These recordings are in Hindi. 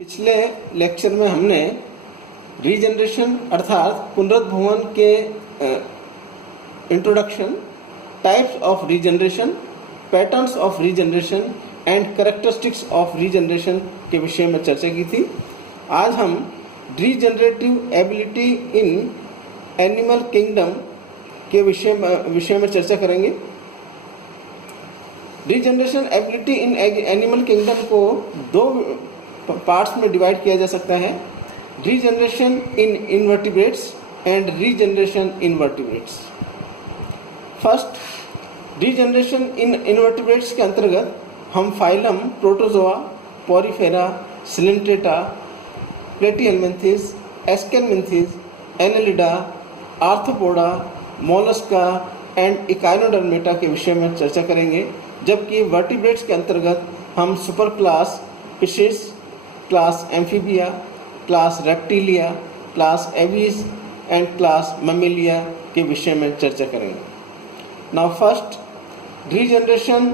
पिछले लेक्चर में हमने रीजनरेशन अर्थात पुनरुद्भवन के introduction, types of regeneration, patterns of regeneration and characteristics of regeneration के विषय में चर्चा की थी। आज हम regenerative ability in animal kingdom के विषय में चर्चा करेंगे। Regeneration ability in animal kingdom को दो पार्ट्स में डिवाइड किया जा सकता है, regeneration in invertebrates and regeneration in vertebrates. First, regeneration in invertebrates के अंतर्गत हम phylum Protozoa, Porifera, Coelenterata, Platyhelminthes, Aschelminthes, Annelida, Arthropoda, Mollusca and Echinodermata के विषय में चर्चा करेंगे, जबकि वर्टिब्रेट्स के अंतर्गत हम super class fishes, class amphibia, class reptilia, class Aves and class Mammalia के विषय में चर्चा करेंगे। Now first, regeneration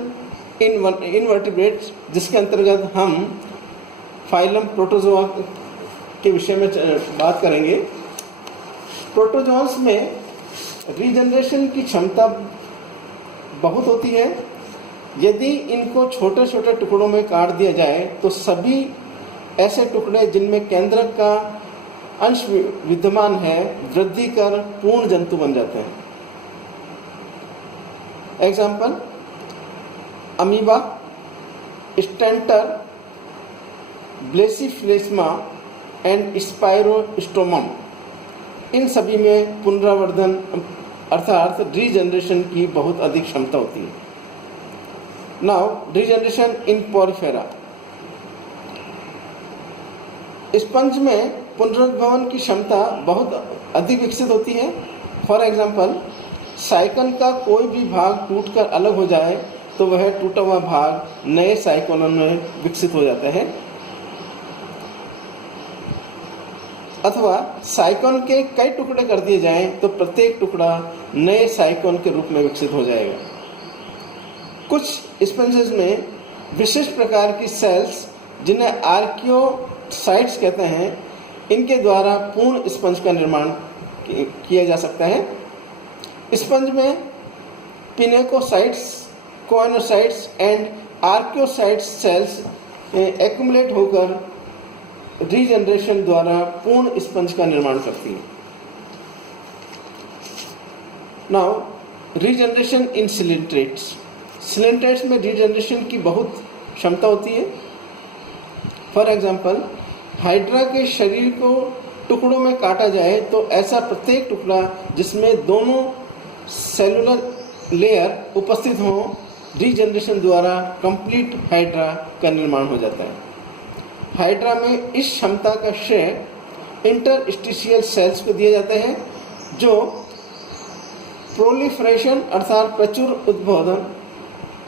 in vertebrates, जिसके अंतर्गत हम फाइलम प्रोटोजोआ के विषय में बात करेंगे। प्रोटोजोन्स में रीजनरेशन की क्षमता बहुत होती है। यदि इनको छोटे छोटे टुकड़ों में काट दिया जाए तो सभी ऐसे टुकड़े जिनमें केंद्रक का अंश विद्यमान है वृद्धि कर पूर्ण जंतु बन जाते हैं। एग्जाम्पल, अमीबा, स्टेंटर, ब्लेसिफ्लेस्मा एंड स्पाइरोस्टोमम, इन सभी में पुनरावर्धन अर्थात रीजनरेशन की बहुत अधिक क्षमता होती है। नाउ रीजनरेशन इन पोरीफेरा, स्पंज में पुनरुद्भवन की क्षमता बहुत अधिक विकसित होती है। फॉर एग्जाम्पल, साइकन का कोई भी भाग टूटकर अलग हो जाए तो वह टूटा हुआ भाग नए साइकोनों में विकसित हो जाता है, अथवा साइकोन के कई टुकड़े कर दिए जाएं तो प्रत्येक टुकड़ा नए साइकोन के रूप में विकसित हो जाएगा। कुछ स्पंजेस में विशिष्ट प्रकार की सेल्स, जिन्हें आर्कियोसाइट्स कहते हैं, इनके द्वारा पूर्ण स्पंज का निर्माण किया जा सकता है। स्पंज में pinacocytes, choanocytes and archaeocytes cells accumulate होकर रीजनरेशन द्वारा पूर्ण स्पंज का निर्माण करती है। Now regeneration in coelenterates, coelenterates में रीजनरेशन की बहुत क्षमता होती है। फॉर एग्जाम्पल, हाइड्रा के शरीर को टुकड़ों में काटा जाए तो ऐसा प्रत्येक टुकड़ा जिसमें दोनों सेलुलर लेयर उपस्थित हों, रीजनरेशन द्वारा कंप्लीट हाइड्रा का निर्माण हो जाता है। हाइड्रा में इस क्षमता का श्रेय इंटरस्टिशियल सेल्स को दिया जाता है, जो प्रोलिफरेशन अर्थात प्रचुर उद्बोधन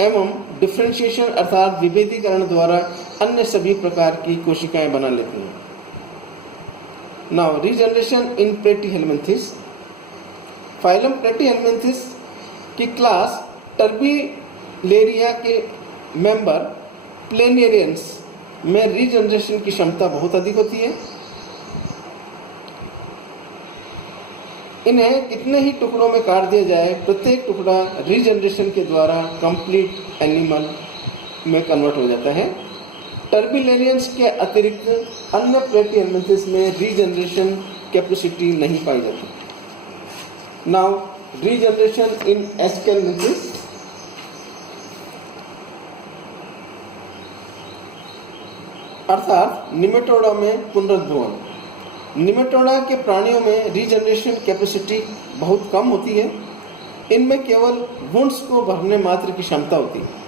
एवं डिफरेंशिएशन अर्थात विभेदीकरण द्वारा अन्य सभी प्रकार की कोशिकाएं बना लेती हैं। नाउ रीजनरेशन इन प्लेटीहेल्मिन्थेस, फाइलम प्लेटीहेल्मिन्थेस की क्लास टर्बिलेरिया के मेंबर प्लेनेरियंस में रीजनरेशन की क्षमता बहुत अधिक होती है। इन्हें कितने ही टुकड़ों में काट दिया जाए, प्रत्येक टुकड़ा रीजनरेशन के द्वारा कंप्लीट एनिमल में कन्वर्ट हो जाता है। टर्बिलेरियंस के अतिरिक्त अन्य प्लेटीहेल्मिन्थेस में रीजनरेशन कैपेसिटी नहीं पाई जाती। नाउ रीजनरेशन इन एस्केलमिन्थेस, अर्थात निमेटोडा में पुनरुद्भवन। निमेटोडा के प्राणियों में रीजनरेशन कैपेसिटी बहुत कम होती है। इनमें केवल वुंड्स को भरने मात्र की क्षमता होती है।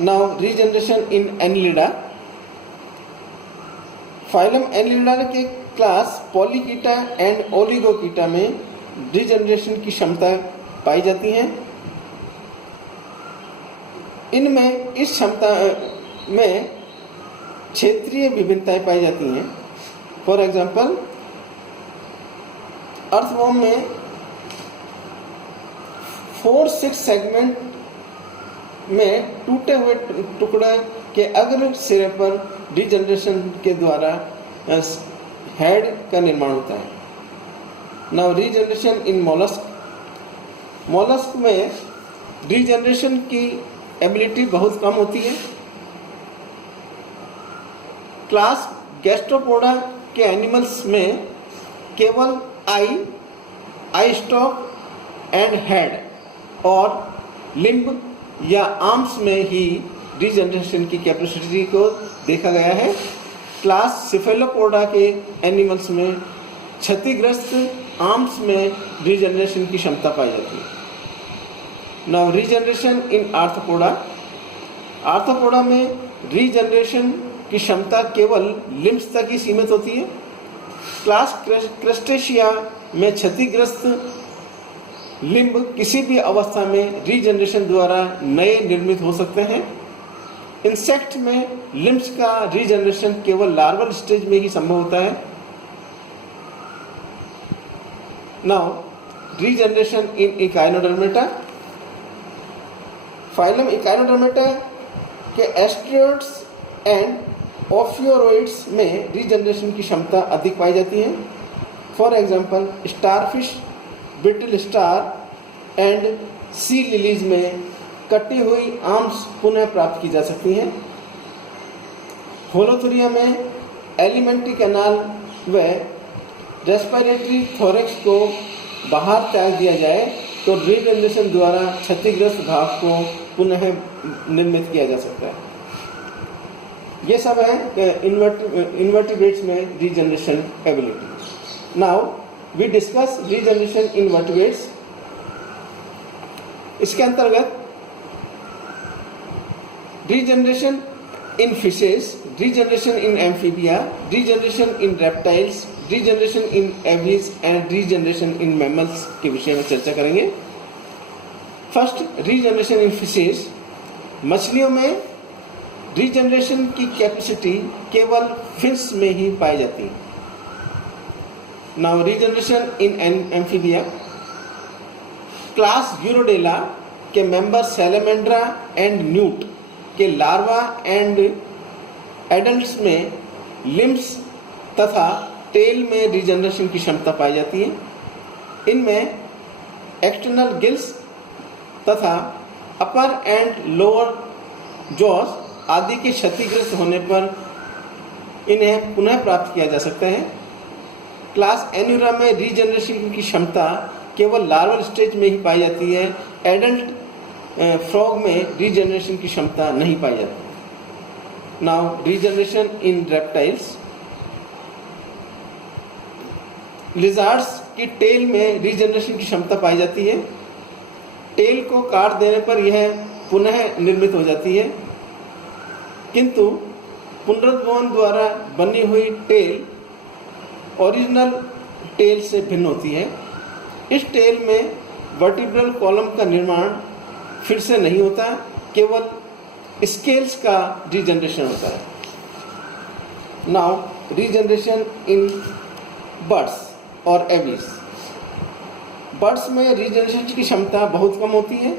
नाउ रीजनरेशन इन एनेलिडा, फाइलम एनेलिडा के क्लास पॉलीकीटा एंड ओलिगोकीटा में रीजनरेशन की क्षमता पाई जाती है। इनमें इस क्षमता में क्षेत्रीय विभिन्नताएं पाई जाती हैं। फॉर एग्जाम्पल, अर्थवॉर्म में 4-6 सेगमेंट में टूटे हुए टुकड़े के अग्र सिरे पर रीजनरेशन के द्वारा हेड का निर्माण होता है। नाउ रीजनरेशन इन मोलस्क, मोलस्क में रीजनरेशन की एबिलिटी बहुत कम होती है। क्लास गैस्ट्रोपोडा के एनिमल्स में केवल आई स्टॉक एंड हेड और लिम्ब या आर्म्स में ही रीजनरेशन की कैपेसिटी को देखा गया है। क्लास सिफेलोपोडा के एनिमल्स में क्षतिग्रस्त आर्म्स में रीजनरेशन की क्षमता पाई जाती है। नाउ रीजनरेशन इन आर्थ्रोपोडा, आर्थ्रोपोडा में रीजनरेशन की क्षमता केवल लिम्ब्स तक ही सीमित होती है। क्लास क्रस्टेशिया में क्षतिग्रस्त लिम्ब किसी भी अवस्था में रीजनरेशन द्वारा नए निर्मित हो सकते हैं। इंसेक्ट में लिम्ब्स का रीजनरेशन केवल लार्वल स्टेज में ही संभव होता है। नाउ रीजनरेशन इन इकाइनोडर्मेटा, फाइलम इकाइनोडर्मेटा के एस्ट्रियोड्स एंड ओफियोरॉइड्स में रीजनरेशन की क्षमता अधिक पाई जाती है। For example starfish, brittle star and sea lilies में कटी हुई आर्म्स पुनः प्राप्त की जा सकती हैं। होलोथुरिया में एलिमेंट्री कैनाल व रेस्पिरेटरी थोरैक्स को बाहर त्याग दिया जाए तो रीजनरेशन द्वारा क्षतिग्रस्त भाग को पुनः निर्मित किया जा सकता है। ये सब है इन्वर्टिब्रेट्स में regeneration ability. Now we discuss regeneration in vertebrates. इसके अंतर्गत regeneration in fishes, regeneration in amphibia, regeneration in reptiles, regeneration in aves and regeneration in mammals के विषय में चर्चा करेंगे। First, regeneration in fishes. मछलियों में रीजनरेशन की कैपेसिटी केवल फिश में ही पाई जाती है। Now regeneration in amphibia, class Urodela के मेंबर सैलेमेंड्रा एंड न्यूट के लार्वा एंड एडल्ट्स में लिम्ब्स तथा टेल में रीजनरेशन की क्षमता पाई जाती है। इनमें एक्सटर्नल गिल्स तथा अपर एंड लोअर जॉस आदि के क्षतिग्रस्त होने पर इन्हें पुनः प्राप्त किया जा सकता है। क्लास एन्यूरा में रीजनरेशन की क्षमता केवल लार्वल स्टेज में ही पाई जाती है। एडल्ट फ्रॉग में रीजनरेशन की क्षमता नहीं पाई जाती। Now regeneration in reptiles, lizards की टेल में रीजनरेशन की क्षमता पाई जाती है। टेल को काट देने पर यह पुनः निर्मित हो जाती है, किंतु पुनरुद्भवन द्वारा बनी हुई टेल ओरिजिनल टेल से भिन्न होती है। इस टेल में वर्टिब्रल कॉलम का निर्माण फिर से नहीं होता, केवल स्केल्स का रीजनरेशन होता है। नाउ रीजनरेशन इन बर्ड्स और एविज। बर्ड्स में रीजनरेशन की क्षमता बहुत कम होती है।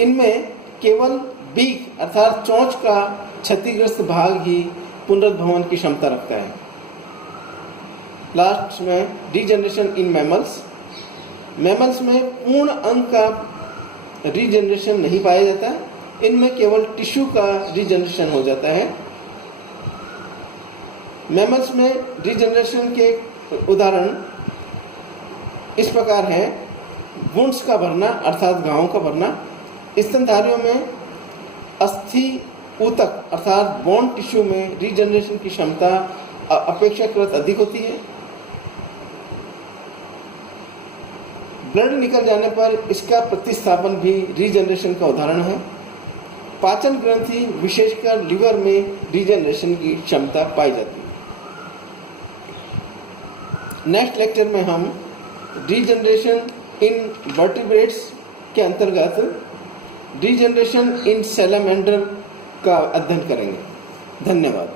इनमें केवल बीक अर्थात चोंच का क्षतिग्रस्त भाग ही पुनरुद्भवन की क्षमता रखता है। लास्ट में रीजनरेशन इन मैमल्स। मैमल्स में पूर्ण अंग का रीजनरेशन नहीं पाया जाता, इनमें केवल टिश्यू का रीजनरेशन हो जाता है। मैमल्स में रीजनरेशन के उदाहरण इस प्रकार हैं: वुंड्स का भरना अर्थात घावों का भरना। स्तनधारियों में अस्थि ऊतक अर्थात बोन टिश्यू में रीजनरेशन की क्षमता अपेक्षाकृत अधिक होती है। ब्लड निकल जाने पर इसका प्रतिस्थापन भी रीजनरेशन का उदाहरण है। पाचन ग्रंथि विशेषकर लिवर में रीजनरेशन की क्षमता पाई जाती है। नेक्स्ट लेक्चर में हम रीजनरेशन इन वर्टिब्रेट्स के अंतर्गत रीजनरेशन इन सैलामेंडर का अध्ययन करेंगे। धन्यवाद।